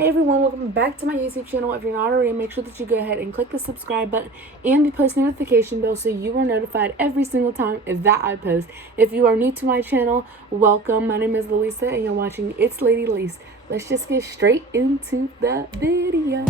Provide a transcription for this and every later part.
Hey everyone, welcome back to my YouTube channel. If you're not already, make sure that you go ahead and click the subscribe button and the post notification bell so you are notified every single time that I post. If you are new to my channel, welcome. My name is Louisa and you're watching It's Lady Lise. Let's just get straight into the video.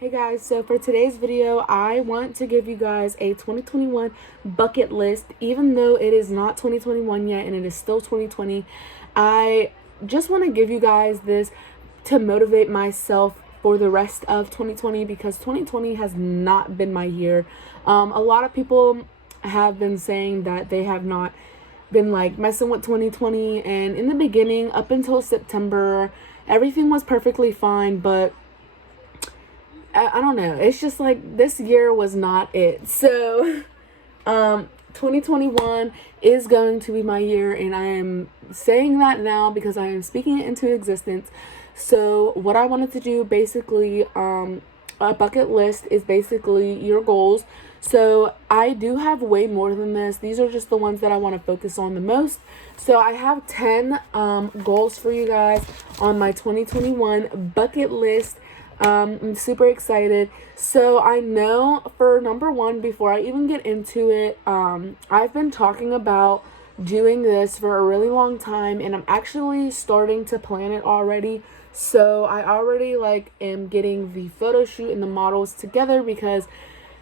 Hey guys, so for today's video, I want to give you guys a 2021 bucket list. Even though it is not 2021 yet and it is still 2020, I just want to give you guys this to motivate myself for the rest of 2020 because 2020 has not been my year. A lot of people have been saying that they have not been like messing with 2020, and in the beginning, up until September, everything was perfectly fine, but I don't know. It's just like this year was not it. So, 2021 is going to be my year, and I am saying that now because I am speaking it into existence. So, what I wanted to do basically, a bucket list is basically your goals. So, I do have way more than this. These are just the ones that I want to focus on the most. So, I have 10 goals for you guys on my 2021 bucket list. I'm super excited. So I know for number one, before I even get into it, I've been talking about doing this for a really long time, and I'm actually starting to plan it already. So I already am getting the photo shoot and the models together because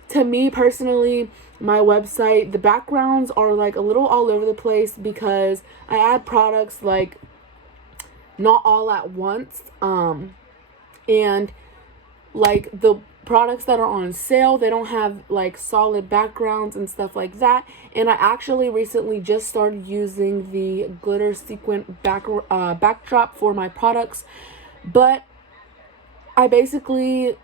to me personally, my website, the backgrounds are a little all over the place because I add products not all at once. And the products that are on sale, they don't have solid backgrounds and stuff like that. And I actually recently just started using the glitter sequin backdrop for my products, but I basically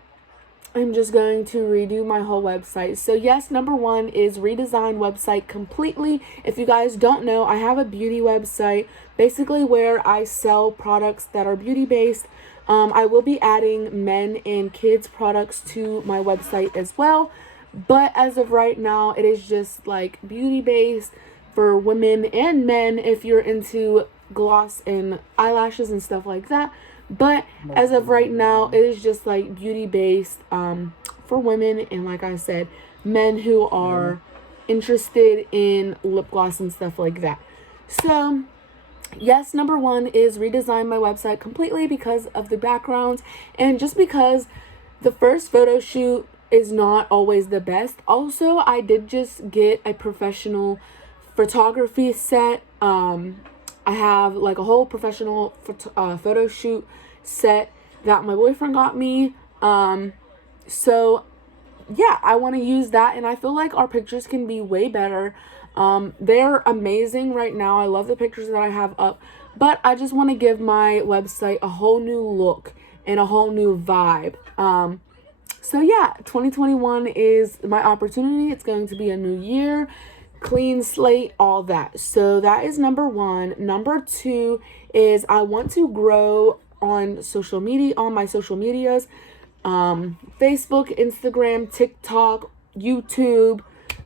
am just going to redo my whole website. So yes, number one is redesign website completely. If you guys don't know, I have a beauty website basically where I sell products that are beauty based. I will be adding men and kids products to my website as well, but as of right now, it is just beauty based for women and men if you're into gloss and eyelashes and stuff like that. But as of right now, it is just beauty based for women and, like I said, men who are interested in lip gloss and stuff like that. So yes, number one is redesign my website completely because of the backgrounds and just because the first photo shoot is not always the best. Also, I did just get a professional photography set. I have a whole professional photo shoot set that my boyfriend got me. So yeah, I want to use that, and I feel like our pictures can be way better. They're amazing right now. I love the pictures that I have up, but I just want to give my website a whole new look and a whole new vibe. So yeah, 2021 is my opportunity. It's going to be a new year, clean slate, all that. So that is number one. Number two is I want to grow on social media, on my social medias, Facebook, Instagram, TikTok, YouTube,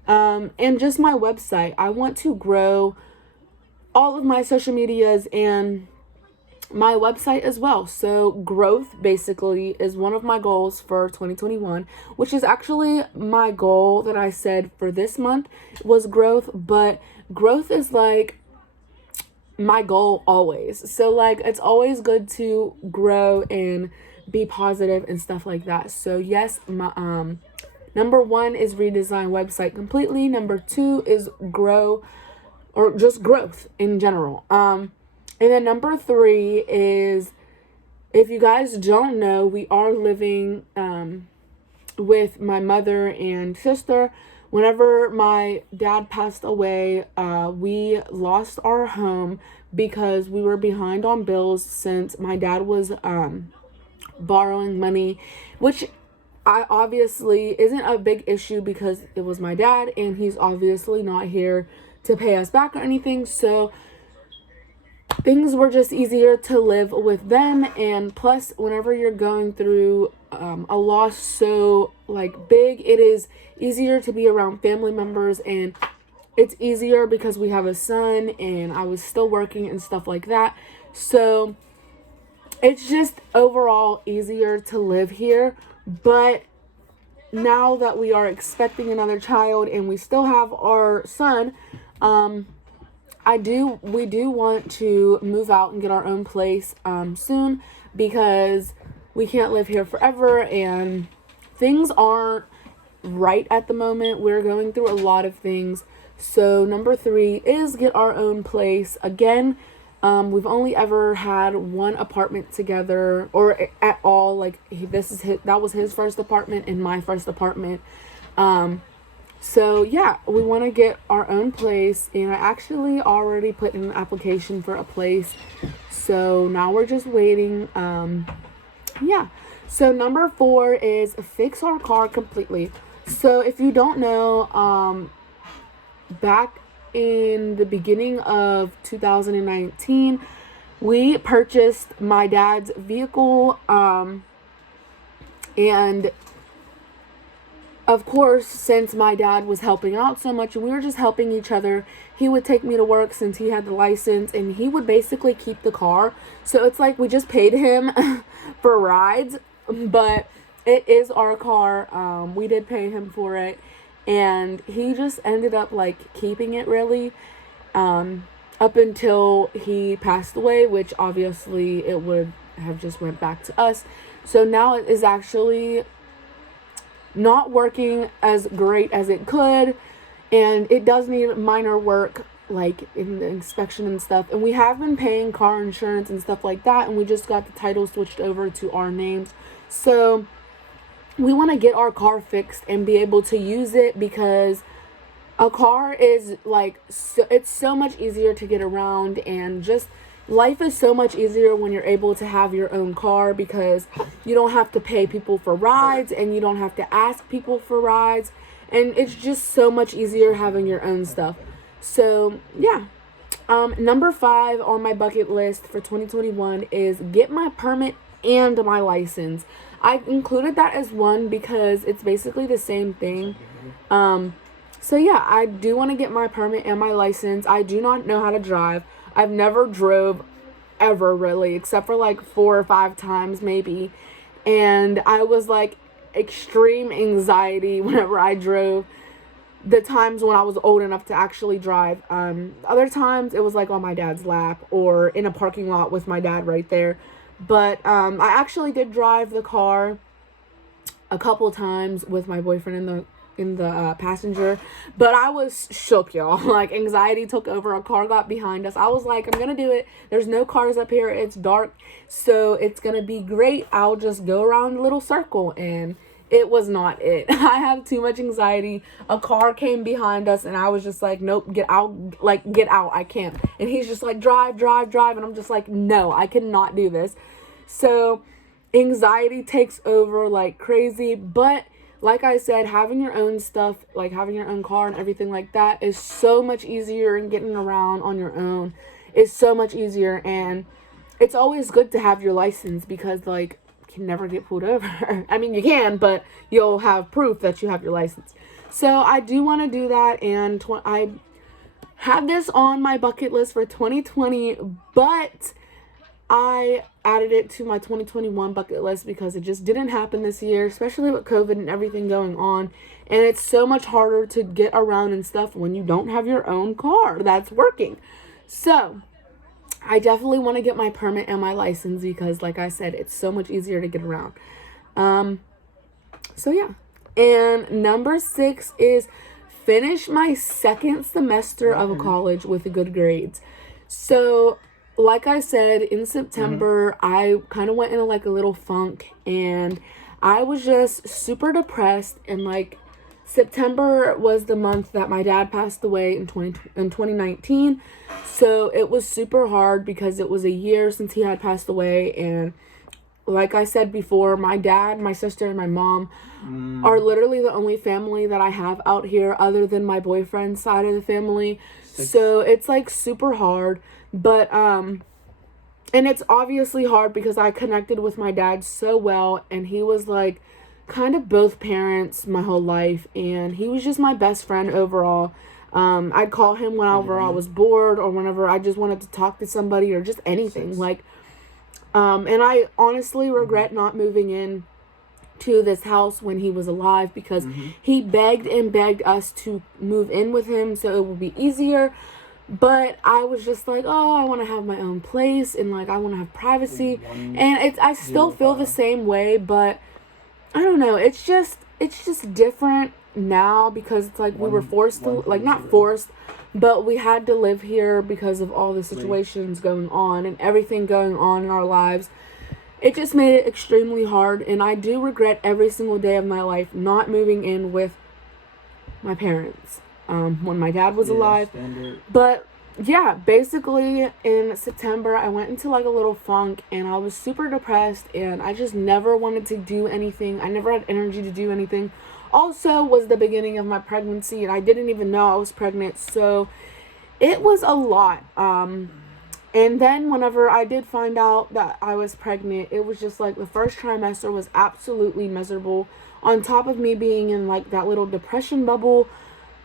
and just my website. I want to grow all of my social medias and my website as well. So growth basically is one of my goals for 2021, which is actually my goal that I said for this month was growth, but growth is my goal always. So it's always good to grow and be positive and stuff like that. So yes, my number one is redesign website completely. Number two is grow, or just growth in general. And then number three is, if you guys don't know, we are living with my mother and sister. Whenever my dad passed away, we lost our home because we were behind on bills since my dad was borrowing money, which I obviously isn't a big issue because it was my dad and he's obviously not here to pay us back or anything. So things were just easier to live with them. And plus, whenever you're going through a loss so like big, it is easier to be around family members, and it's easier because we have a son and I was still working and stuff like that. So it's just overall easier to live here. But now that we are expecting another child and we still have our son, we do want to move out and get our own place soon, because we can't live here forever and things aren't right at the moment. We're going through a lot of things. So number 3 is get our own place. Again, we've only ever had one apartment together, or at all. Like, that was his first apartment and my first apartment. So yeah, we want to get our own place, and I actually already put in an application for a place. So now we're just waiting. Yeah. So number 4 is fix our car completely. So if you don't know, back in the beginning of 2019, we purchased my dad's vehicle, and of course, since my dad was helping out so much and we were just helping each other, he would take me to work since he had the license, and he would basically keep the car. So it's like we just paid him for rides, but it is our car. We did pay him for it, and he just ended up like keeping it really up until he passed away, which obviously it would have just went back to us. So now it is actually not working as great as it could, and it does need minor work, like in the inspection and stuff. And we have been paying car insurance and stuff like that, and we just got the title switched over to our names. So we want to get our car fixed and be able to use it, because a car is like it's so much easier to get around, and just life is so much easier when you're able to have your own car, because you don't have to pay people for rides and you don't have to ask people for rides, and it's just so much easier having your own stuff. So yeah, number 5 on my bucket list for 2021 is get my permit and my license. I included that as one because it's basically the same thing. So yeah, I do want to get my permit and my license. I do not know how to drive. I've never drove ever, really, except for like 4 or 5 times maybe. And I was like extreme anxiety whenever I drove, the times when I was old enough to actually drive. Other times it was like on my dad's lap or in a parking lot with my dad right there. But I actually did drive the car a couple times with my boyfriend in the passenger, but I was shook, y'all. Like, anxiety took over. A car got behind us. I was like, I'm gonna do it. There's no cars up here. It's dark, so it's gonna be great. I'll just go around a little circle, and it was not it. I have too much anxiety. A car came behind us, and I was just like, nope, get out, I can't. And he's just like, drive, and I'm just like, no, I cannot do this. So anxiety takes over like crazy. But like I said, having your own stuff, like having your own car and everything like that, is so much easier, and getting around on your own is so much easier. And it's always good to have your license, because like, you can never get pulled over. I mean, you can, but you'll have proof that you have your license. So I do want to do that, and I had this on my bucket list for 2020, but I added it to my 2021 bucket list because it just didn't happen this year, especially with COVID and everything going on. And it's so much harder to get around and stuff when you don't have your own car that's working. So I definitely want to get my permit and my license, because like I said, it's so much easier to get around. So yeah. And number 6 is finish my second semester of college with good grades. So like I said, in September, I kind of went into like a little funk, and I was just super depressed. And like, September was the month that my dad passed away in 2019. So it was super hard because it was a year since he had passed away. And like I said before, my dad, my sister, and my mom are literally the only family that I have out here other than my boyfriend's side of the family. So it's like super hard. But and it's obviously hard because I connected with my dad so well, and he was like kind of both parents my whole life, and he was just my best friend overall. I'd call him whenever I was bored or whenever I just wanted to talk to somebody or just anything. Like, and I honestly regret not moving in to this house when he was alive, because he begged and begged us to move in with him so it would be easier. But I was just like, oh, I want to have my own place, and like I want to have privacy. And I still feel the same way, but I don't know. It's just different now because it's like we were forced to, like, not forced, but we had to live here because of all the situations going on and everything going on in our lives. It just made it extremely hard, and I do regret every single day of my life not moving in with my parents when my dad was alive. But yeah, basically in September I went into like a little funk, and I was super depressed, and I just never wanted to do anything. I never had energy to do anything. Also was the beginning of my pregnancy, and I didn't even know I was pregnant, so it was a lot. And then whenever I did find out that I was pregnant, it was just like the first trimester was absolutely miserable. On top of me being in like that little depression bubble,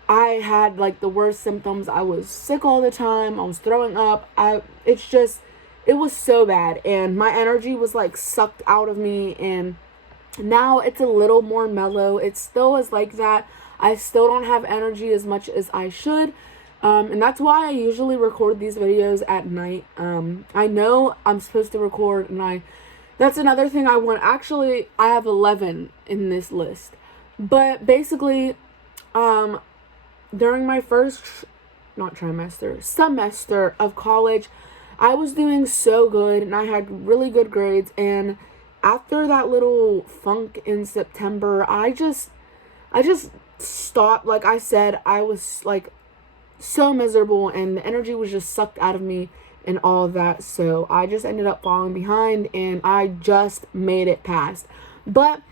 I had like the worst symptoms. I was sick all the time. I was throwing up. It was so bad, and my energy was like sucked out of me. And now it's a little more mellow. It still is like that. I still don't have energy as much as I should. And that's why I usually record these videos at night. I know I'm supposed to record, and that's another thing I want. Actually, I have 11 in this list. But basically, during my first, semester of college, I was doing so good, and I had really good grades. And after that little funk in September, I just stopped. Like I said, I was like so miserable, and the energy was just sucked out of me and all of that. So I just ended up falling behind, and I just made it past. But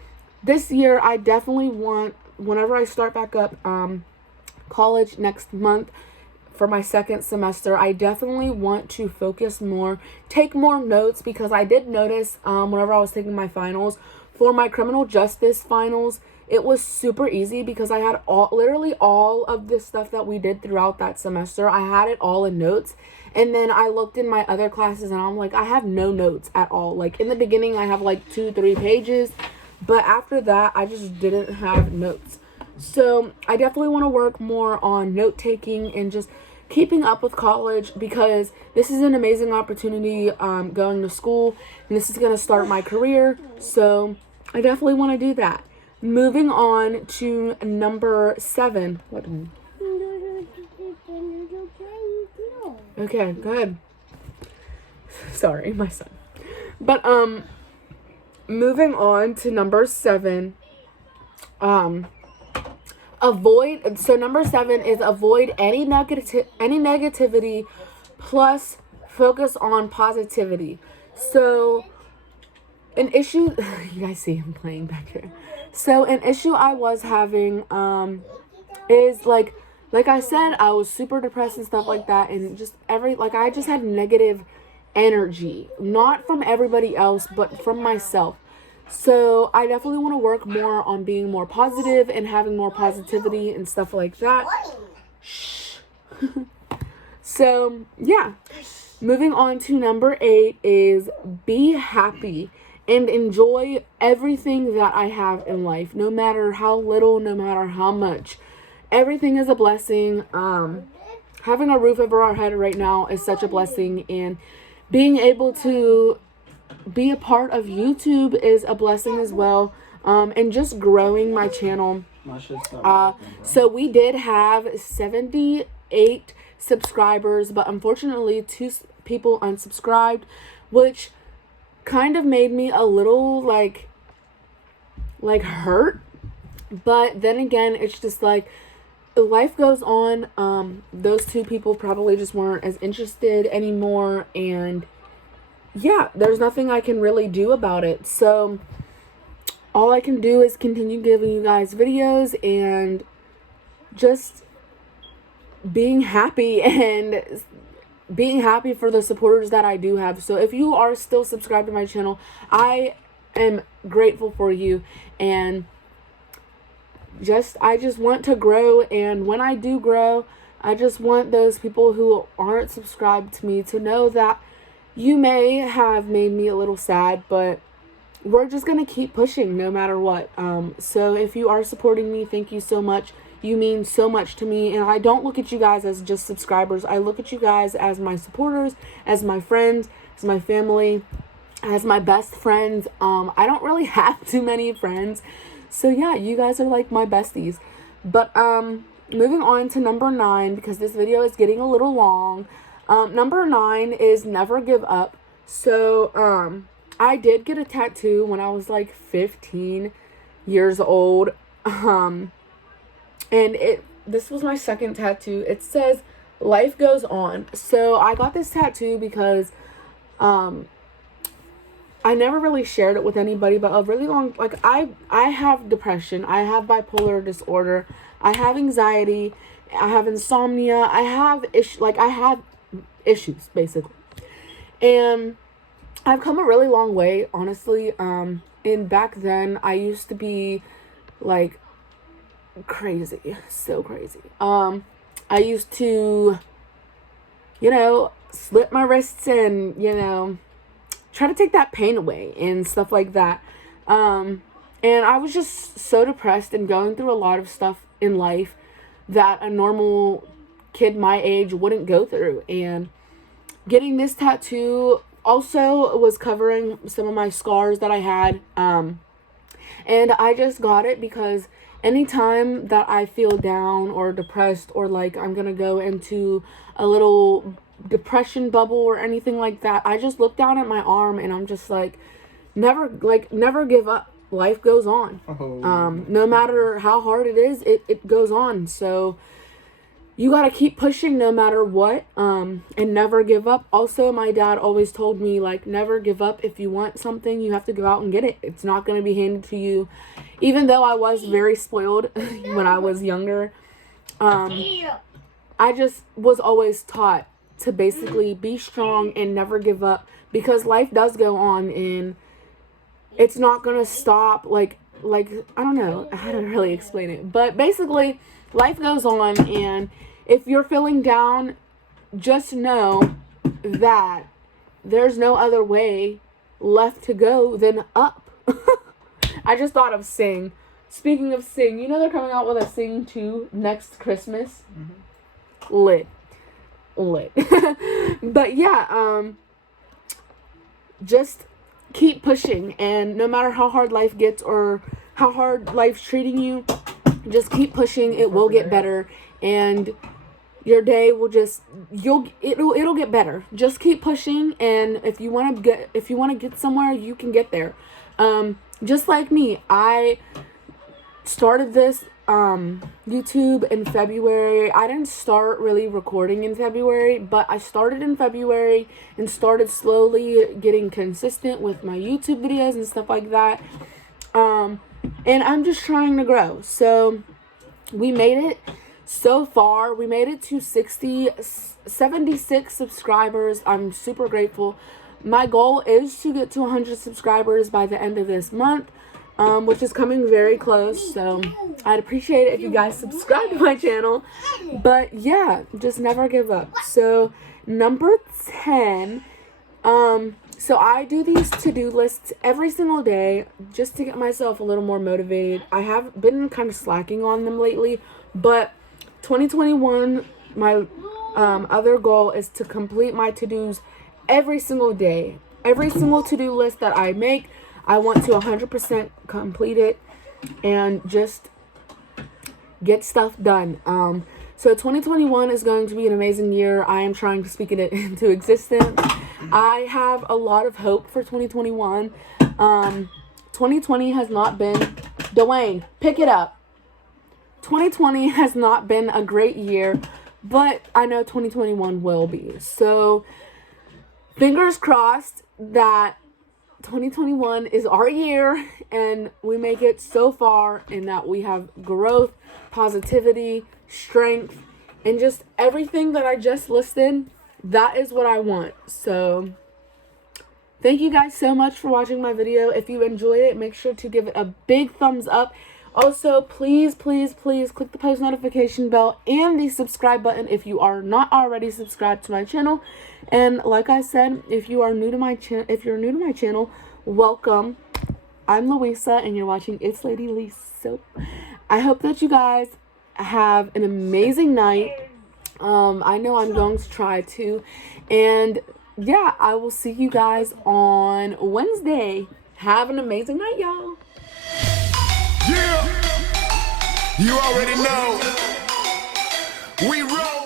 this year I definitely want, whenever I start back up college next month for my second semester, I definitely want to focus more, take more notes, because I did notice whenever I was taking my finals for my criminal justice finals, it was super easy because I had literally all of the stuff that we did throughout that semester. I had it all in notes. And then I looked in my other classes, and I'm like, I have no notes at all. Like in the beginning, I have like 2-3 pages. But after that, I just didn't have notes. So I definitely want to work more on note taking and just keeping up with college, because this is an amazing opportunity going to school. And this is going to start my career. So I definitely want to do that. Moving on to number 7. What? Okay, go ahead. Sorry, my son. But moving on to number 7. Avoid. So number 7 is avoid any negativity, plus focus on positivity. So an issue, you guys see him playing back here. So an issue I was having is like I said, I was super depressed and stuff like that, and just I just had negative energy, not from everybody else, but from myself. So I definitely want to work more on being more positive and having more positivity and stuff like that. Shh. So yeah, moving on to number 8 is be happy and enjoy everything that I have in life, no matter how little, no matter how much. Everything is a blessing. Having a roof over our head right now is such a blessing, and being able to be a part of YouTube is a blessing as well. And just growing my channel. So we did have 78 subscribers, but unfortunately 2 people unsubscribed, which kind of made me a little like hurt. But then again, it's just like life goes on. Those 2 people probably just weren't as interested anymore, and yeah, there's nothing I can really do about it. So all I can do is continue giving you guys videos and just being happy and being happy for the supporters that I do have. So if you are still subscribed to my channel, I am grateful for you. And I just want to grow. And when I do grow, I just want those people who aren't subscribed to me to know that you may have made me a little sad, but we're just going to keep pushing no matter what. So if you are supporting me, thank you so much. You mean so much to me. And I don't look at you guys as just subscribers. I look at you guys as my supporters, as my friends, as my family, as my best friends. I don't really have too many friends. So yeah, you guys are like my besties. But moving on to number 9, because this video is getting a little long. Number 9 is never give up. So I did get a tattoo when I was like 15 years old. And this was my second tattoo. It says life goes on. So I got this tattoo because I never really shared it with anybody, but a really long, like, I have depression, I have bipolar disorder, I have anxiety, I have insomnia, I have issues basically. And I've come a really long way, honestly. And back then I used to be like crazy, so crazy. I used to, slit my wrists and, try to take that pain away and stuff like that. And I was just so depressed and going through a lot of stuff in life that a normal kid my age wouldn't go through. And getting this tattoo also was covering some of my scars that I had. And I just got it because anytime that I feel down or depressed, or like I'm gonna go into a little depression bubble or anything like that, I just look down at my arm and I'm just like, never give up. Life goes on. No matter how hard it is, it goes on. So you gotta keep pushing no matter what, and never give up. Also, my dad always told me, like, never give up. If you want something, you have to go out and get it. It's not gonna be handed to you. Even though I was very spoiled when I was younger, I just was always taught to basically be strong and never give up, because life does go on and it's not gonna stop. Like I don't know how to really explain it, but basically life goes on, and if you're feeling down, just know that there's no other way left to go than up. I just thought of Sing. Speaking of Sing, they're coming out with a Sing 2 next Christmas. Mm-hmm. Lit. But yeah, just keep pushing, and no matter how hard life gets or how hard life's treating you, just keep pushing. It will get better, and your day will it'll get better. Just keep pushing, and if you want to get somewhere, you can get there. Just like me, I started this YouTube in February. I didn't start really recording in February, but I started in February and started slowly getting consistent with my YouTube videos and stuff like that. And I'm just trying to grow. So we made it so far. We made it to 76 subscribers. I'm super grateful. My goal is to get to 100 subscribers by the end of this month, which is coming very close. So I'd appreciate it if you guys subscribe to my channel. But yeah, just never give up. So number 10, so I do these to-do lists every single day just to get myself a little more motivated. I have been kind of slacking on them lately, but 2021, my other goal is to complete my to-dos every single day. Every single to-do list that I make, I want to 100% complete it and just get stuff done. So 2021 is going to be an amazing year. I am trying to speak it into existence. I have a lot of hope for 2021. 2020 has not been... Dwayne, pick it up. 2020 has not been a great year, but I know 2021 will be. So fingers crossed that 2021 is our year and we make it so far, and that we have growth, positivity, strength, and just everything that I just listed that is what I want. So thank you guys so much for watching my video. If you enjoyed it, make sure to give it a big thumbs up. Also, please, please, please click the post notification bell and the subscribe button if you are not already subscribed to my channel. And like I said, if you're new to my channel, welcome. I'm Louisa and you're watching It's Lady Lee Soap. I hope that you guys have an amazing night. I know I'm going to try to. And yeah, I will see you guys on Wednesday. Have an amazing night, y'all. Yeah, you already know. We roll.